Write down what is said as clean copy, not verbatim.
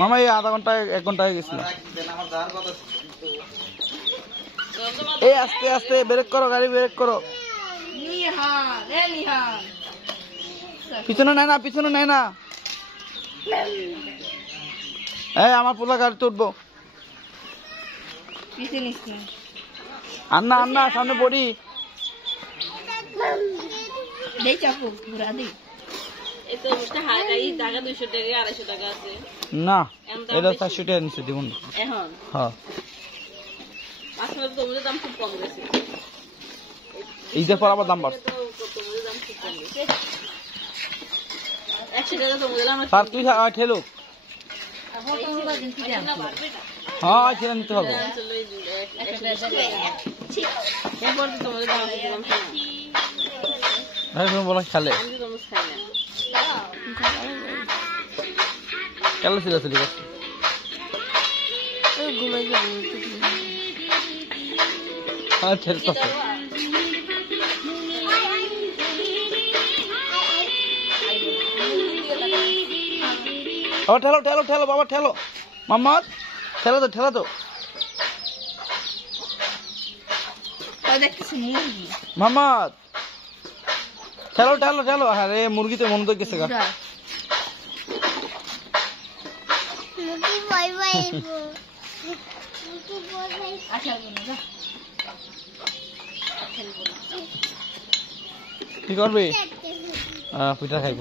মামা এই আধা ঘন্টা 1 ঘন্টা হয়ে গেছিল। এই আস্তে আস্তে ব্রেক করো, গাড়ি ব্রেক করো। পিছনে নেয় না, পিছনে নেয় না। এই আমার পোলা গাড়ি তুলবো। আন্না আন্না সামনে পড়ি। না এটা 400 টাকা নিচে দিব না। হ্যাঁ ঈদের পর আবার দাম বাড়ছে। স্যার তুই ঠেলো। হ্যাঁ ঠেলে নিতে হবে। বলা খেলে খেলা ছিল চলে গেছে। হ্যাঁ ঠেলতেছে। ঠেলো ঠেলো ঠেলো বাবা ঠেলো। মোহাম্মদ ঠেলো তো ঠেলো তো। মোহাম্মদ ঠেলো ঠেলো ঠেলো। হ্যাঁ রে মুরগিতে মনে তো গেছে গা। কি করবি? পিঠা খাইব।